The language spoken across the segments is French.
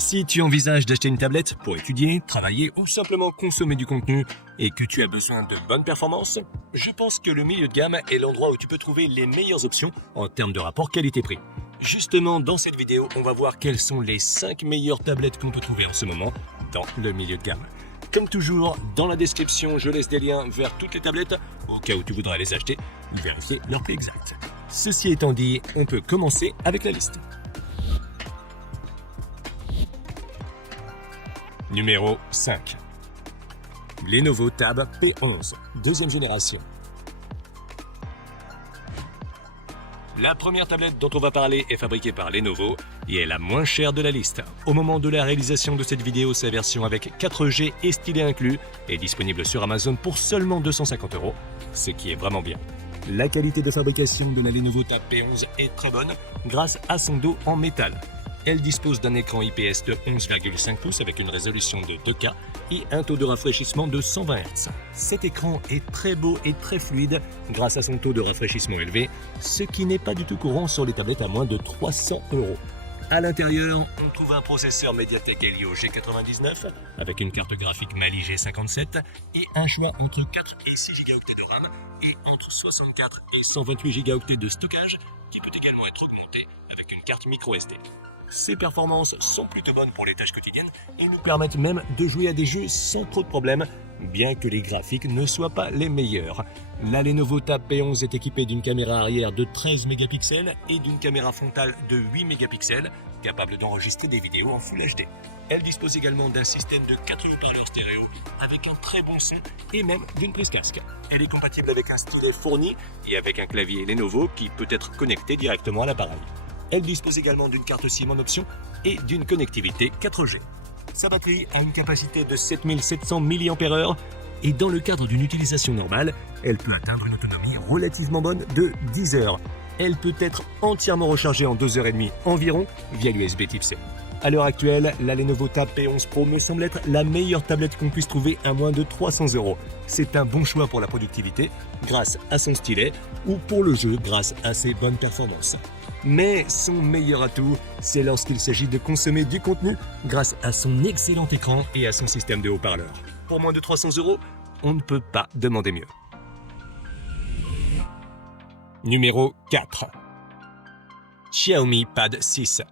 Si tu envisages d'acheter une tablette pour étudier, travailler ou simplement consommer du contenu et que tu as besoin de bonnes performances, je pense que le milieu de gamme est l'endroit où tu peux trouver les meilleures options en termes de rapport qualité-prix. Justement, dans cette vidéo, on va voir quelles sont les 5 meilleures tablettes qu'on peut trouver en ce moment dans le milieu de gamme. Comme toujours, dans la description, je laisse des liens vers toutes les tablettes au cas où tu voudrais les acheter ou vérifier leur prix exact. Ceci étant dit, on peut commencer avec la liste. Numéro 5. Lenovo Tab P11, deuxième génération. La première tablette dont on va parler est fabriquée par Lenovo et est la moins chère de la liste. Au moment de la réalisation de cette vidéo, sa version avec 4G et stylet inclus est disponible sur Amazon pour seulement 250 €, ce qui est vraiment bien. La qualité de fabrication de la Lenovo Tab P11 est très bonne grâce à son dos en métal. Elle dispose d'un écran IPS de 11,5 pouces avec une résolution de 2K et un taux de rafraîchissement de 120 Hz. Cet écran est très beau et très fluide grâce à son taux de rafraîchissement élevé, ce qui n'est pas du tout courant sur les tablettes à moins de 300 €. À l'intérieur, on trouve un processeur MediaTek Helio G99 avec une carte graphique Mali G57 et un choix entre 4 et 6 Go de RAM et entre 64 et 128 Go de stockage qui peut également être augmenté avec une carte microSD. Ces performances sont plutôt bonnes pour les tâches quotidiennes et nous permettent même de jouer à des jeux sans trop de problèmes, bien que les graphiques ne soient pas les meilleurs. La Lenovo Tab P11 est équipée d'une caméra arrière de 13 mégapixels et d'une caméra frontale de 8 mégapixels, capable d'enregistrer des vidéos en Full HD. Elle dispose également d'un système de 4 haut-parleurs stéréo avec un très bon son et même d'une prise casque. Elle est compatible avec un stylet fourni et avec un clavier Lenovo qui peut être connecté directement à l'appareil. Elle dispose également d'une carte SIM en option et d'une connectivité 4G. Sa batterie a une capacité de 7700 mAh et dans le cadre d'une utilisation normale, elle peut atteindre une autonomie relativement bonne de 10 heures. Elle peut être entièrement rechargée en 2h30 environ via l'USB Type C. À l'heure actuelle, la Lenovo Tab P11 Pro me semble être la meilleure tablette qu'on puisse trouver à moins de 300 €. C'est un bon choix pour la productivité grâce à son stylet ou pour le jeu grâce à ses bonnes performances. Mais son meilleur atout, c'est lorsqu'il s'agit de consommer du contenu grâce à son excellent écran et à son système de haut-parleurs. Pour moins de 300 €, on ne peut pas demander mieux. Numéro 4. Xiaomi Pad 6.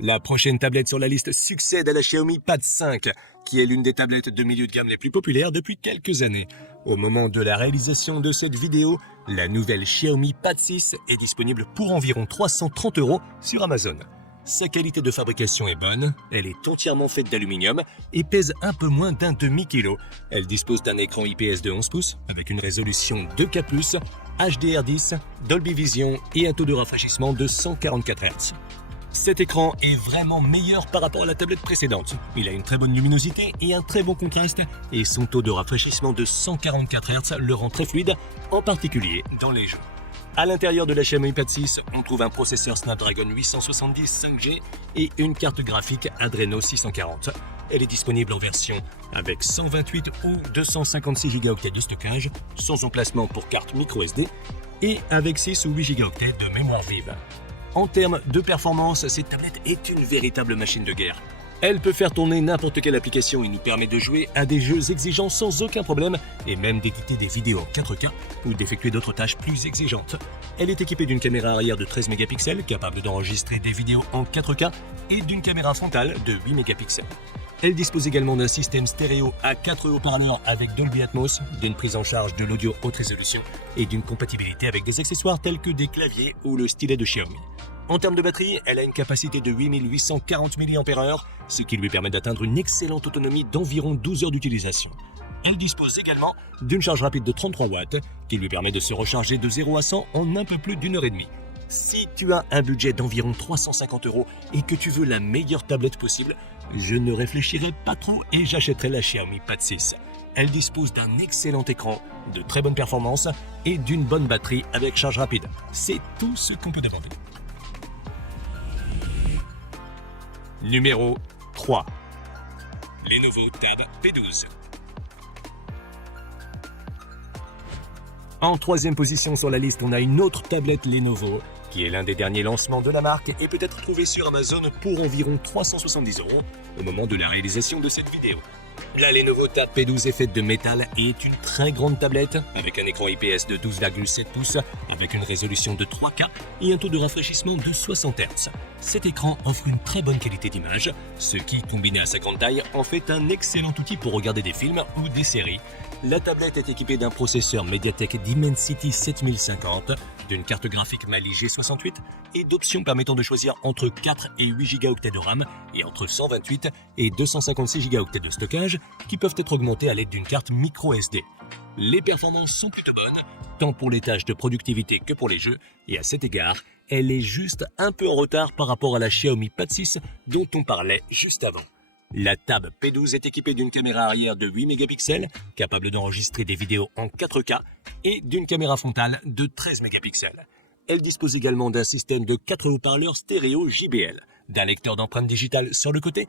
La prochaine tablette sur la liste succède à la Xiaomi Pad 5, qui est l'une des tablettes de milieu de gamme les plus populaires depuis quelques années. Au moment de la réalisation de cette vidéo, la nouvelle Xiaomi Pad 6 est disponible pour environ 330 € sur Amazon. Sa qualité de fabrication est bonne, elle est entièrement faite d'aluminium et pèse un peu moins d'un demi-kilo. Elle dispose d'un écran IPS de 11 pouces avec une résolution 2K+, HDR10, Dolby Vision et un taux de rafraîchissement de 144 Hz. Cet écran est vraiment meilleur par rapport à la tablette précédente. Il a une très bonne luminosité et un très bon contraste et son taux de rafraîchissement de 144 Hz le rend très fluide, en particulier dans les jeux. À l'intérieur de la Xiaomi Pad 6, on trouve un processeur Snapdragon 870 5G et une carte graphique Adreno 640. Elle est disponible en version avec 128 ou 256 Go de stockage, sans emplacement pour carte microSD et avec 6 ou 8 Go de mémoire vive. En termes de performance, cette tablette est une véritable machine de guerre. Elle peut faire tourner n'importe quelle application et nous permet de jouer à des jeux exigeants sans aucun problème et même d'éditer des vidéos en 4K ou d'effectuer d'autres tâches plus exigeantes. Elle est équipée d'une caméra arrière de 13 mégapixels capable d'enregistrer des vidéos en 4K et d'une caméra frontale de 8 mégapixels. Elle dispose également d'un système stéréo à 4 haut-parleurs avec Dolby Atmos, d'une prise en charge de l'audio haute résolution et d'une compatibilité avec des accessoires tels que des claviers ou le stylet de Xiaomi. En termes de batterie, elle a une capacité de 8840 mAh, ce qui lui permet d'atteindre une excellente autonomie d'environ 12 heures d'utilisation. Elle dispose également d'une charge rapide de 33 watts, qui lui permet de se recharger de 0 à 100 en un peu plus d'une heure et demie. Si tu as un budget d'environ 350 € et que tu veux la meilleure tablette possible, je ne réfléchirai pas trop et j'achèterai la Xiaomi Pad 6. Elle dispose d'un excellent écran, de très bonnes performances et d'une bonne batterie avec charge rapide. C'est tout ce qu'on peut demander. Numéro 3. Lenovo Tab P12. En troisième position sur la liste, on a une autre tablette Lenovo qui est l'un des derniers lancements de la marque et peut être trouvé sur Amazon pour environ 370 € au moment de la réalisation de cette vidéo. La Lenovo Tab P12 est faite de métal et est une très grande tablette avec un écran IPS de 12,7 pouces avec une résolution de 3K et un taux de rafraîchissement de 60 Hz. Cet écran offre une très bonne qualité d'image, ce qui, combiné à sa grande taille, en fait un excellent outil pour regarder des films ou des séries. La tablette est équipée d'un processeur MediaTek Dimensity 7050, d'une carte graphique Mali G68 et d'options permettant de choisir entre 4 et 8 Go de RAM et entre 128 et 256 Go de stockage qui peuvent être augmentés à l'aide d'une carte micro SD. Les performances sont plutôt bonnes, tant pour les tâches de productivité que pour les jeux, et à cet égard, elle est juste un peu en retard par rapport à la Xiaomi Pad 6 dont on parlait juste avant. La Tab P12 est équipée d'une caméra arrière de 8 mégapixels, capable d'enregistrer des vidéos en 4K, et d'une caméra frontale de 13 mégapixels. Elle dispose également d'un système de 4 haut-parleurs stéréo JBL, d'un lecteur d'empreintes digitales sur le côté